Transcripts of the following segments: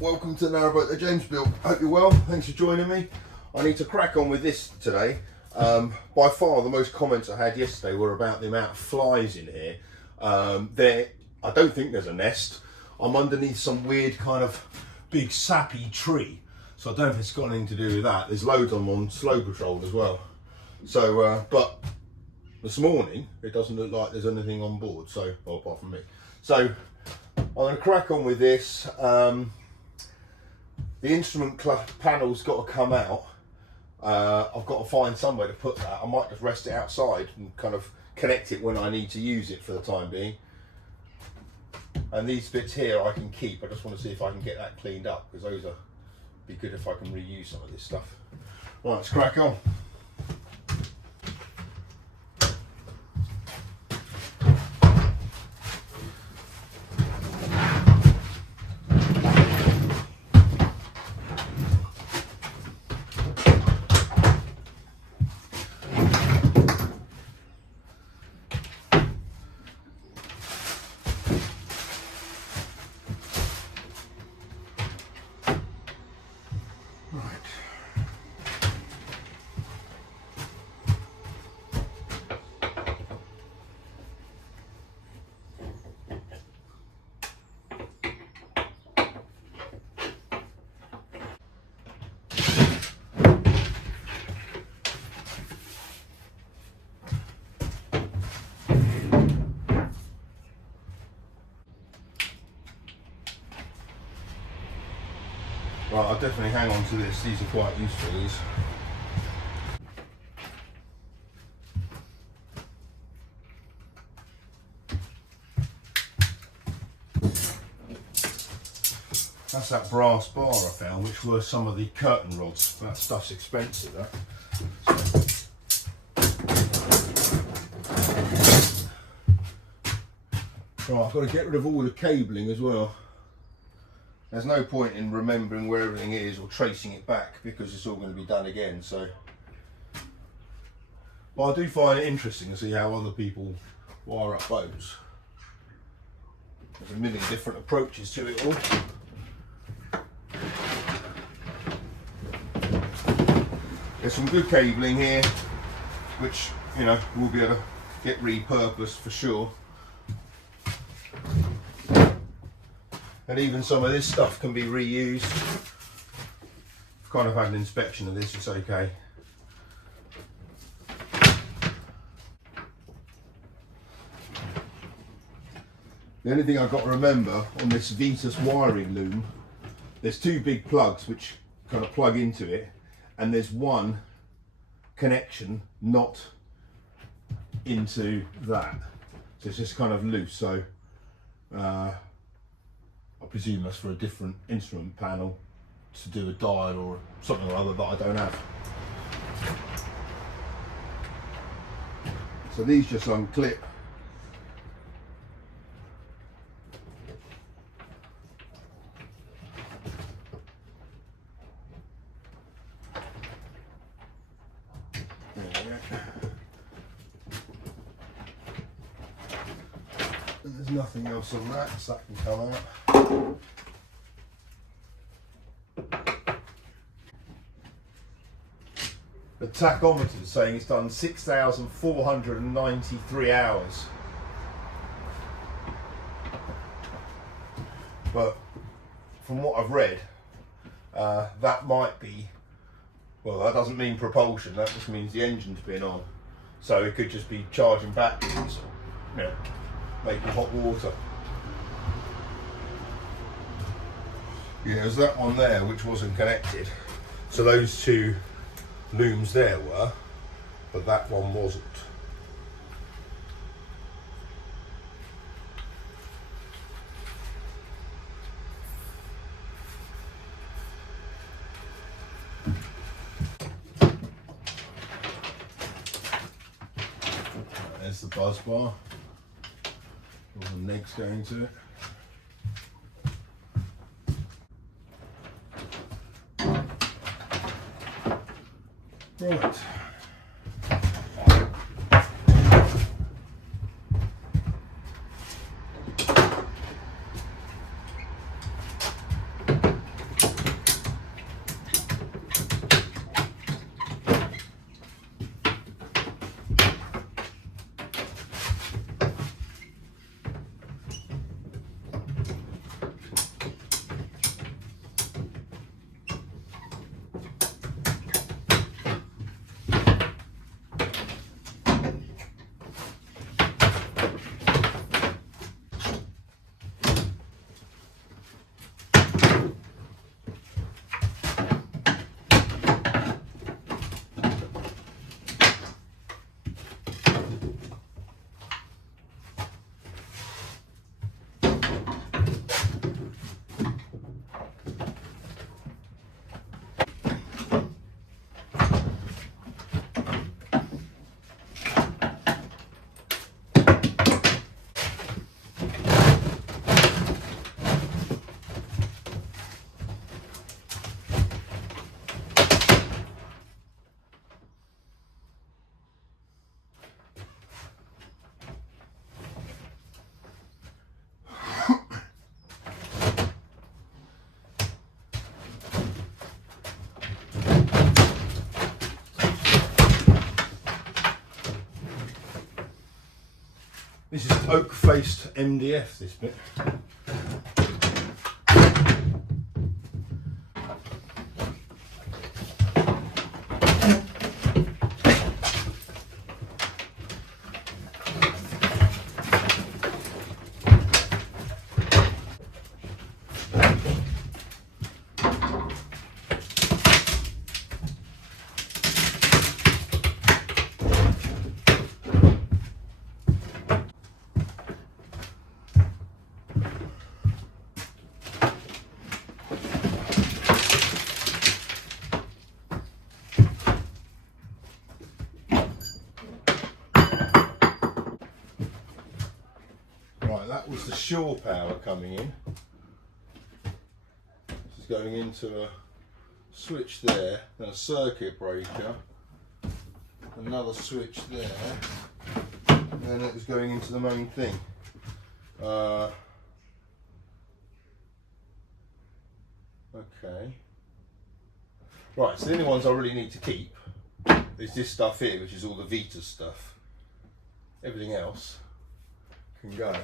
welcome to Narrowboat the James built. Hope you're well, thanks for joining me. I need to crack on with this today. By far the most comments I had yesterday were about the amount of flies in here. I don't think there's a nest. I'm underneath some weird kind of big sappy tree, so I don't know if it's got anything to do with that. There's loads of them on slow patrol as well. So, but this morning it doesn't look like there's anything on board, so, well, apart from me. So I'm going to crack on with this. The instrument panel's got to come out. I've got to find somewhere to put that. I might just rest it outside and kind of connect it when I need to use it for the time being. And these bits here I can keep. I just want to see if I can get that cleaned up, because those are be good if I can reuse some of this stuff. Right, let's crack on. Right, I'll definitely hang on to this. These are quite useful, these. That's that brass bar I found, which were some of the curtain rods. That stuff's expensive, that. Right, I've got to get rid of all the cabling as well. There's no point in remembering where everything is or tracing it back, because it's all going to be done again. So, but I do find it interesting to see how other people wire up boats. There's a million different approaches to it all. There's some good cabling here, which, you know, we'll be able to get repurposed for sure. And even some of this stuff can be reused. I've kind of had an inspection of this, it's okay. The only thing I've got to remember on this Vitas wiring loom, there's two big plugs which kind of plug into it, and there's one connection not into that. So it's just kind of loose. So I presume that's for a different instrument panel to do a dial or something or other that I don't have. So these just unclip. There we go. And there's nothing else on that, so that can come out. The tachometer is saying it's done 6,493 hours. But from what I've read, that might be, well, that doesn't mean propulsion, that just means the engine's been on. So it could just be charging batteries, you know, making hot water. Yeah, there's that one there which wasn't connected. So those two looms there were, but that one wasn't. There's the buzz bar. All the legs going to it. Right. oak faced MDF, this bit. Right, that was the shore power coming in. This is going into a switch there, then a circuit breaker, another switch there, and then it was going into the main thing. Okay. Right, so the only ones I really need to keep is this stuff here, which is all the Vita stuff. Everything else can go.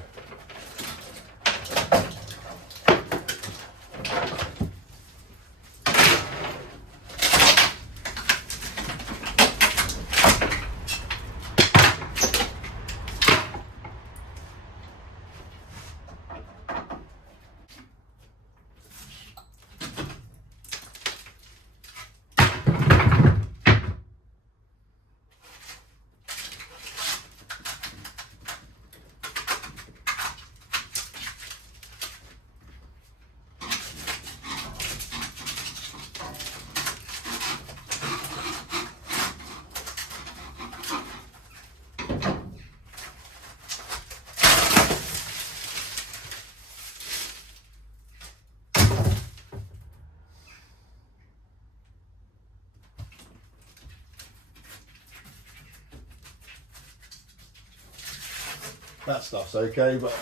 That stuff's okay, but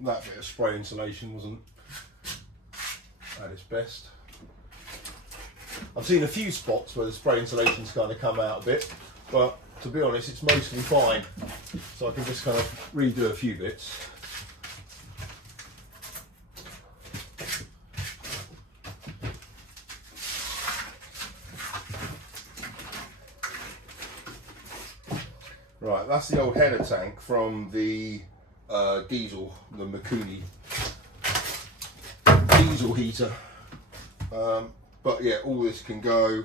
that bit of spray insulation wasn't at its best. I've seen a few spots where the spray insulation's kind of come out a bit, but to be honest, it's mostly fine. So I can just kind of redo a few bits. Right, that's the old header tank from the diesel, the Mikuni diesel heater. But yeah, all this can go,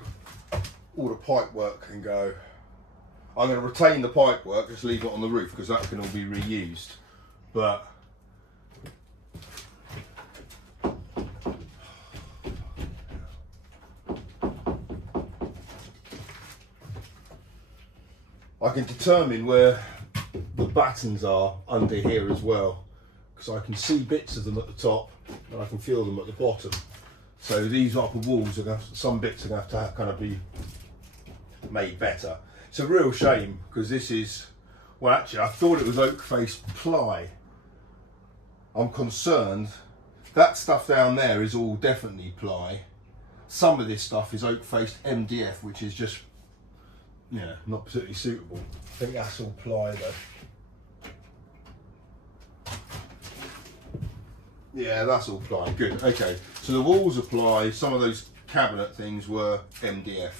all the pipe work can go. I'm going to retain the pipe work, just leave it on the roof because that can all be reused. But I can determine where the battens are under here as well, because I can see bits of them at the top and I can feel them at the bottom. So these upper walls are going to, some bits are going to have to kind of be made better. It's a real shame because this is, well actually I thought it was oak faced ply. I'm concerned that stuff down there is all definitely ply. Some of this stuff is oak faced MDF, which is just, yeah, not particularly suitable. I think that's all ply though. Yeah, that's all ply. Good. Okay. So the walls are ply. Some of those cabinet things were MDF,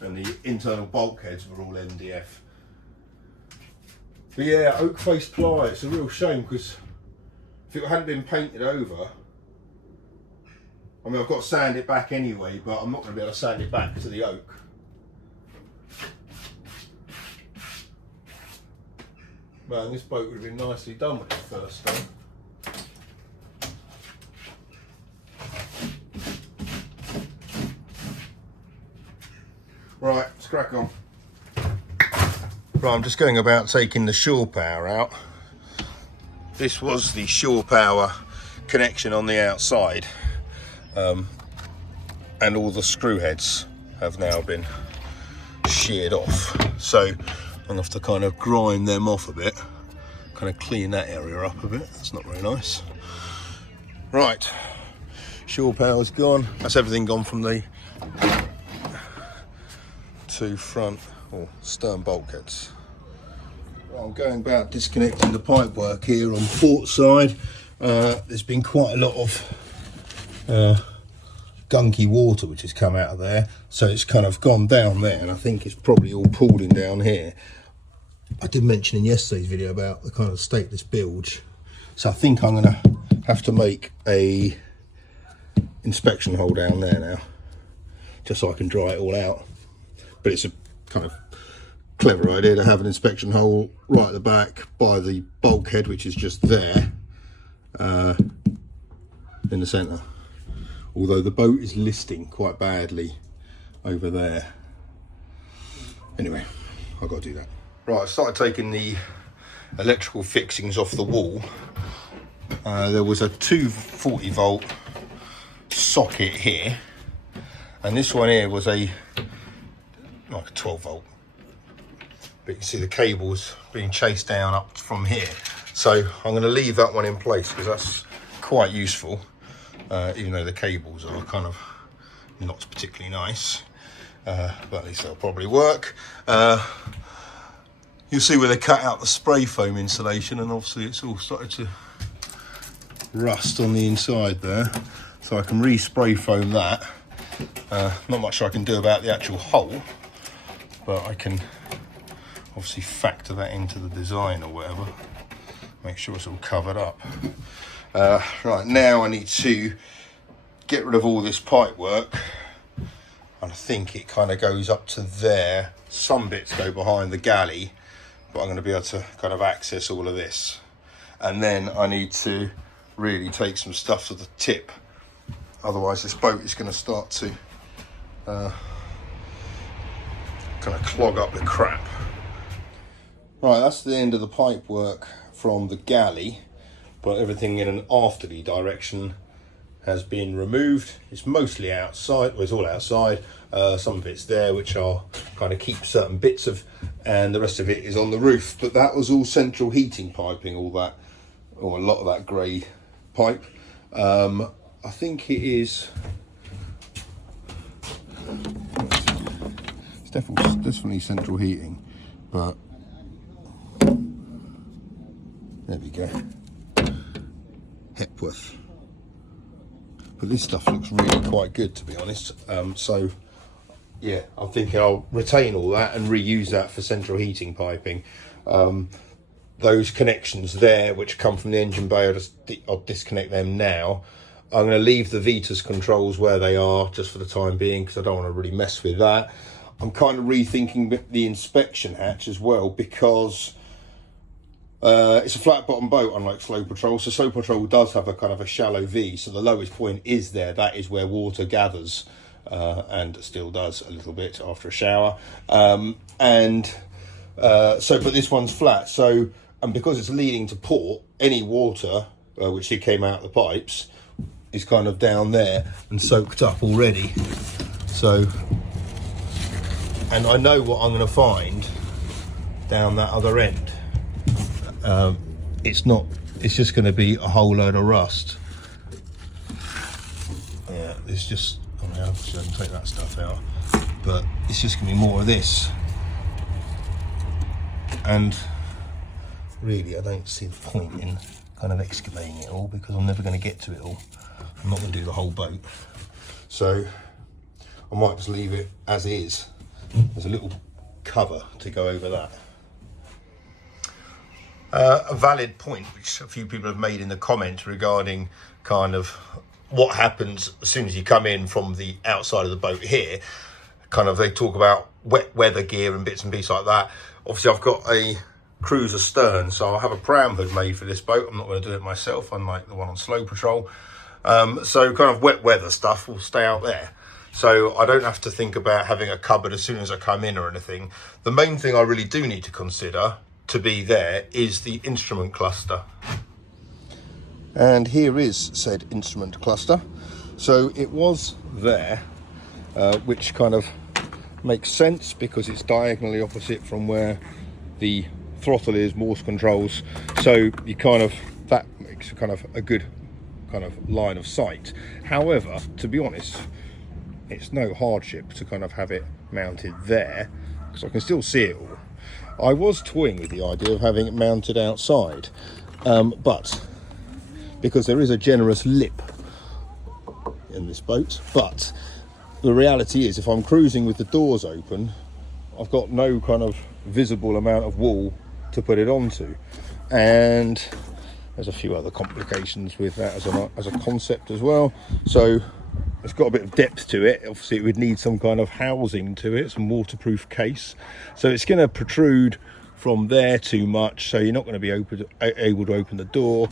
and the internal bulkheads were all MDF. But yeah, oak faced ply. It's a real shame because if it hadn't been painted over, I mean, I've got to sand it back anyway, but I'm not going to be able to sand it back to the oak. Man, this boat would have been nicely done with it first done. Right, let's crack on. Right, I'm just going about taking the shore power out. This was the shore power connection on the outside, and all the screw heads have now been sheared off. So I'm gonna have to kind of grind them off a bit, kind of clean that area up a bit. That's not very nice. Right, shore power's gone. That's everything gone from the two front or stern bulkheads. I'm going about disconnecting the pipe work here on port side. There's been quite a lot of gunky water which has come out of there, so it's kind of gone down there, and I think it's probably all pooling down here. I did mention in yesterday's video about the kind of stateless bilge, so I think I'm going to have to make a inspection hole down there now, just so I can dry it all out. But it's a kind of clever idea to have an inspection hole right at the back by the bulkhead, which is just there in the centre, although the boat is listing quite badly over there. Anyway, I've got to do that. Right, I started taking the electrical fixings off the wall. There was a 240 volt socket here, and this one here was like a 12 volt, but you can see the cables being chased down up from here, so I'm going to leave that one in place because that's quite useful, even though the cables are kind of not particularly nice, but at least they'll probably work. You'll see where they cut out the spray foam insulation, and obviously it's all started to rust on the inside there, so I can re-spray foam that. Not much I can do about the actual hole, but I can obviously factor that into the design or whatever, make sure it's all covered up. Right, now I need to get rid of all this pipe work, and I think it kind of goes up to there. Some bits go behind the galley, but I'm going to be able to kind of access all of this, and then I need to really take some stuff to the tip, otherwise this boat is going to start to kind of clog up the crap. Right, that's the end of the pipe work from the galley, but everything in an afterly direction has been removed. It's mostly outside, well, it's all outside. Some of it's there, which I'll kind of keep certain bits of, and the rest of it is on the roof. But that was all central heating piping, all that, or a lot of that grey pipe. I think it is, it's definitely central heating, but there we go, Hepworth. But this stuff looks really quite good, to be honest. So yeah, I'm thinking I'll retain all that and reuse that for central heating piping. Those connections there which come from the engine bay, I'll disconnect them now. I'm going to leave the Vitas controls where they are just for the time being, because I don't want to really mess with that. I'm kind of rethinking the inspection hatch as well, because it's a flat bottom boat, unlike Slow Patrol. So Slow Patrol does have a kind of a shallow V, so the lowest point is there. That is where water gathers, and still does a little bit after a shower. But this one's flat, so, and because it's leading to port, any water which came out the pipes is kind of down there and soaked up already. So, and I know what I'm going to find down that other end. It's just going to be a whole load of rust. Yeah, it's just, I mean, I shouldn't take that stuff out, but it's just going to be more of this. And really, I don't see the point in kind of excavating it all, because I'm never going to get to it all. I'm not going to do the whole boat, so I might just leave it as is. There's a little cover to go over that. A valid point which a few people have made in the comments regarding kind of what happens as soon as you come in from the outside of the boat here. Kind of, they talk about wet weather gear and bits and pieces like that. Obviously I've got a cruiser stern, so I'll have a pram hood made for this boat. I'm not going to do it myself, unlike the one on Slow Patrol. So kind of wet weather stuff will stay out there, so I don't have to think about having a cupboard as soon as I come in or anything. The main thing I really do need to consider to be there is the instrument cluster. And here is said instrument cluster. So it was there, which kind of makes sense because it's diagonally opposite from where the throttle is, Morse controls. So you kind of, that makes kind of a good kind of line of sight. However, to be honest, it's no hardship to kind of have it mounted there, because I can still see it all. I was toying with the idea of having it mounted outside, but because there is a generous lip in this boat, but the reality is if I'm cruising with the doors open, I've got no kind of visible amount of wall to put it onto, and there's a few other complications with that as a concept as well. So it's got a bit of depth to it. Obviously it would need some kind of housing to it, some waterproof case, so it's going to protrude from there too much, so you're not going to be able to open the door.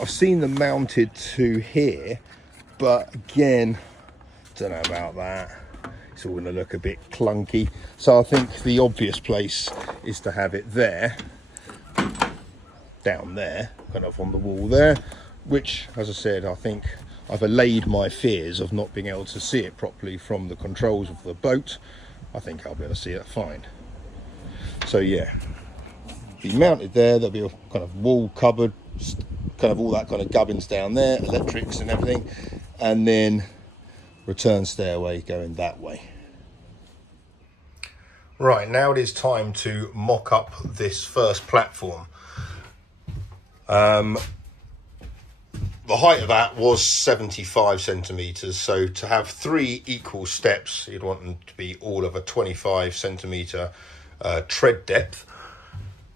I've seen them mounted to here, but again, don't know about that. It's all going to look a bit clunky, so I think the obvious place is to have it there, down there, kind of on the wall there, which, as I said, I think I've allayed my fears of not being able to see it properly from the controls of the boat. I think I'll be able to see it fine. So yeah, be mounted there. There'll be a kind of wall cupboard, kind of all that kind of gubbins down there, electrics and everything, and then return stairway going that way. Right, now it is time to mock up this first platform. The height of that was 75 centimeters, so to have 3 equal steps, you'd want them to be all of a 25 centimeter tread depth.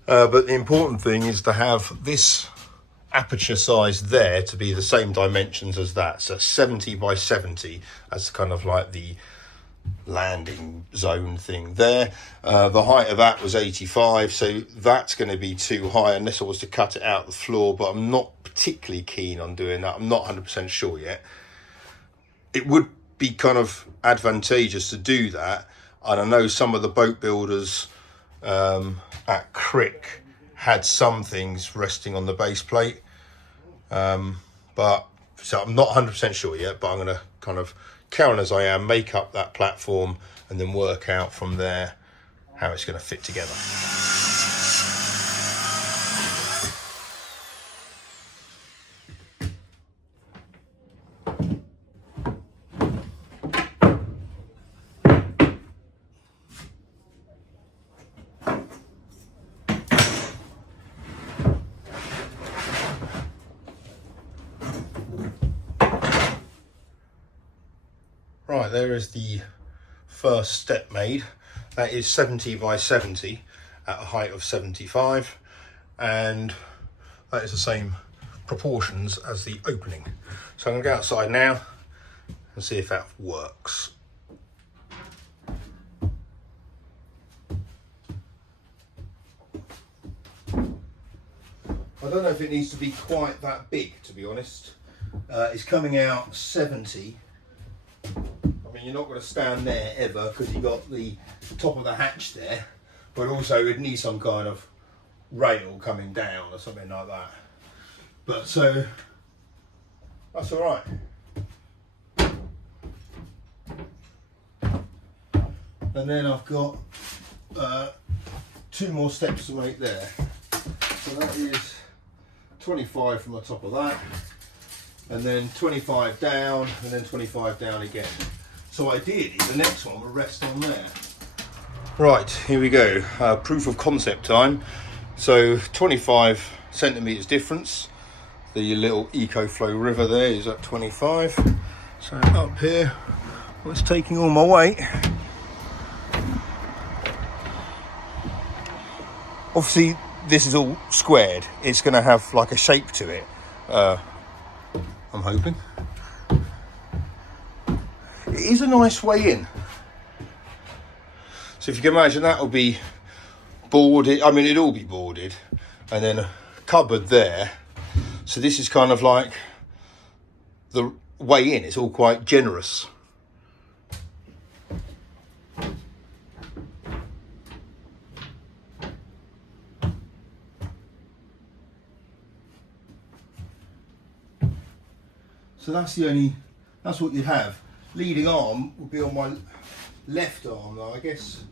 But the important thing is to have this aperture size there to be the same dimensions as that, so 70 by 70 as kind of like the landing zone thing there. The height of that was 85, so that's going to be too high unless I was to cut it out the floor, but I'm not particularly keen on doing that. I'm not 100% sure yet. It would be kind of advantageous to do that, and I know some of the boat builders at Crick had some things resting on the base plate, but so I'm not 100% sure yet, but I'm going to kind of, current as I am, make up that platform and then work out from there how it's going to fit together. Right, there is the first step made. That is 70 by 70 at a height of 75, and that is the same proportions as the opening. So I'm going to go outside now and see if that works. I don't know if it needs to be quite that big, to be honest. It's coming out 70. I mean, you're not going to stand there ever because you've got the top of the hatch there, but also it needs some kind of rail coming down or something like that. But so that's all right. And then I've got 2 more steps to make there. So that is 25 from the top of that, and then 25 down, and then 25 down again. So ideally the next one will rest on there. Right, here we go. Proof of concept time. So 25 centimeters difference. The little EcoFlow river there is at 25. So up here, well, it's taking all my weight. Obviously this is all squared. It's going to have like a shape to it, I'm hoping. It is a nice way in. So if you can imagine, that will be boarded. I mean, it'll all be boarded, and then a cupboard there. So this is kind of like the way in. It's all quite generous. So that's what you'd have. Leading arm would be on my left arm though, I guess.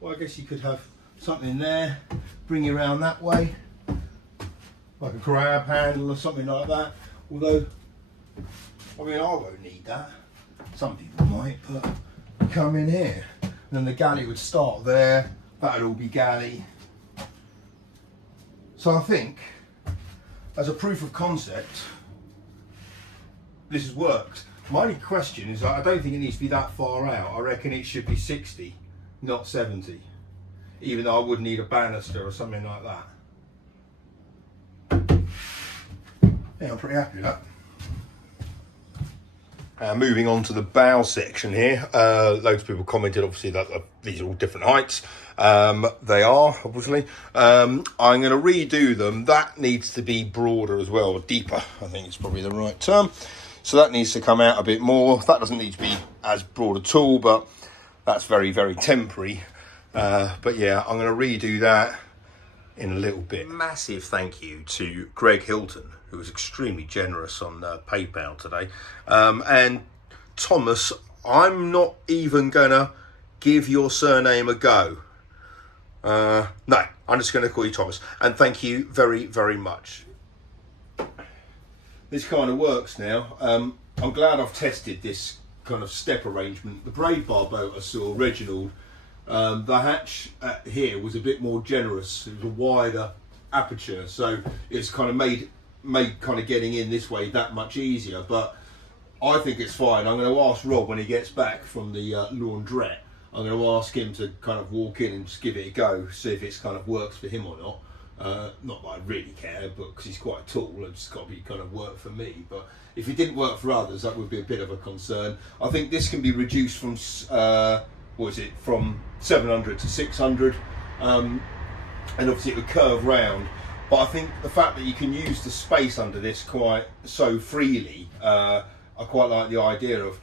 Well, I guess you could have something there, bring you around that way, like a grab handle or something like that. Although, I mean, I won't need that. Some people might, but come in here. And then the galley would start there. That'd all be galley. So I think, as a proof of concept, this has worked. My only question is, I don't think it needs to be that far out. I reckon it should be 60, not 70. Even though I would need a banister or something like that. Yeah, I'm pretty happy with that. Moving on to the bow section here. Loads of people commented, obviously, that these are all different heights. They are, obviously. I'm going to redo them. That needs to be broader as well, or deeper, I think it's probably the right term. So that needs to come out a bit more. That doesn't need to be as broad at all, but that's very, very temporary. But yeah, I'm going to redo that in a little bit. Massive thank you to Greg Hilton, who was extremely generous on PayPal today. And Thomas, I'm not even going to give your surname a go. No, I'm just going to call you Thomas. And thank you very, very much. This kind of works now. I'm glad I've tested this kind of step arrangement. The braid bar boat I saw, Reginald, the hatch here was a bit more generous. It was a wider aperture, so it's kind of made kind of getting in this way that much easier. But I think it's fine. I'm going to ask Rob when he gets back from the laundrette. I'm going to ask him to kind of walk in and just give it a go, see if it's kind of works for him or not. Not that I really care, but because he's quite tall, it's got to be kind of work for me. But if it didn't work for others, that would be a bit of a concern. I think this can be reduced from from 700 to 600, and obviously it would curve round. But I think the fact that you can use the space under this quite so freely, I quite like the idea of.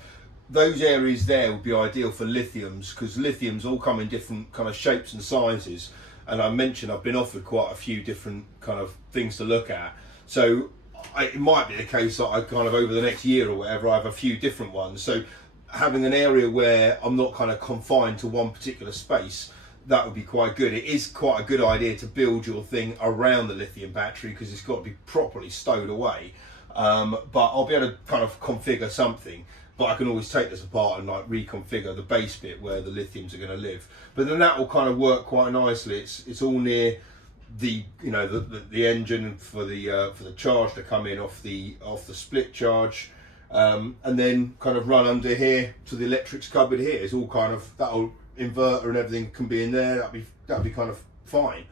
Those areas there would be ideal for lithiums, because lithiums all come in different kind of shapes and sizes. And I mentioned I've been offered quite a few different kind of things to look at. So it might be the case that I kind of over the next year or whatever, I have a few different ones. So having an area where I'm not kind of confined to one particular space, that would be quite good. It is quite a good idea to build your thing around the lithium battery, because it's got to be properly stowed away. But I'll be able to kind of configure something. But I can always take this apart and like reconfigure the base bit where the lithiums are going to live. But then that will kind of work quite nicely. It's all near the the engine for the charge to come in off the split charge, and then kind of run under here to the electrics cupboard here. It's all kind of, that'll inverter and everything can be in there. That'd be kind of fine.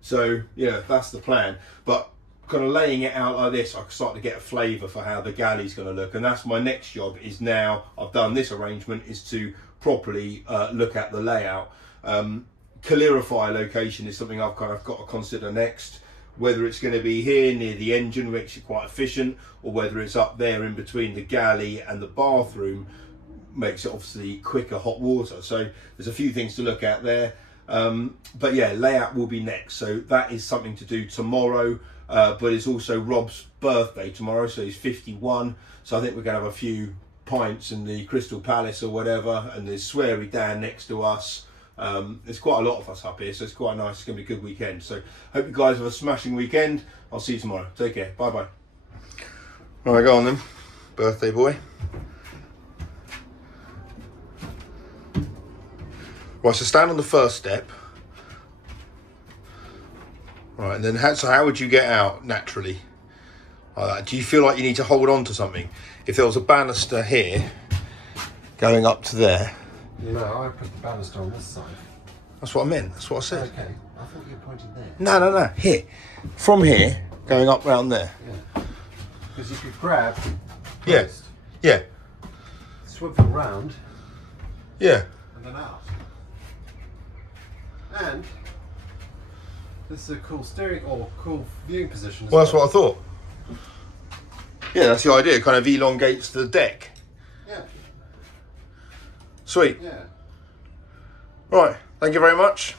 So yeah, that's the plan. But kind of laying it out like this, I can start to get a flavour for how the galley's going to look, and that's my next job. Is now I've done this arrangement, is to properly look at the layout. Clarify location is something I've kind of got to consider next. Whether it's going to be here near the engine, which makes it quite efficient, or whether it's up there in between the galley and the bathroom, makes it obviously quicker hot water. So there's a few things to look at there. But yeah, layout will be next. So that is something to do tomorrow. But it's also Rob's birthday tomorrow, so he's 51. So I think we're going to have a few pints in the Crystal Palace or whatever, and there's Sweary Dan next to us. There's quite a lot of us up here, so it's quite nice. It's going to be a good weekend. So hope you guys have a smashing weekend. I'll see you tomorrow. Take care. Bye bye. All right, go on then, birthday boy. Right, so stand on the first step. Right, and then how would you get out naturally? Like that. Do you feel like you need to hold on to something? If there was a banister here, going up to there. You know, I put the banister on this side. That's what I meant. That's what I said. Okay, I thought you were pointing there. No. Here. From here, going up round there. Yeah. Because you could grab. Yeah. First, Yeah. swivel round. Yeah. And then out. And this is a cool steering or cool viewing position. Well, that's what I thought. Yeah, that's the idea. It kind of elongates the deck. Yeah. Sweet. Yeah. Right. Thank you very much.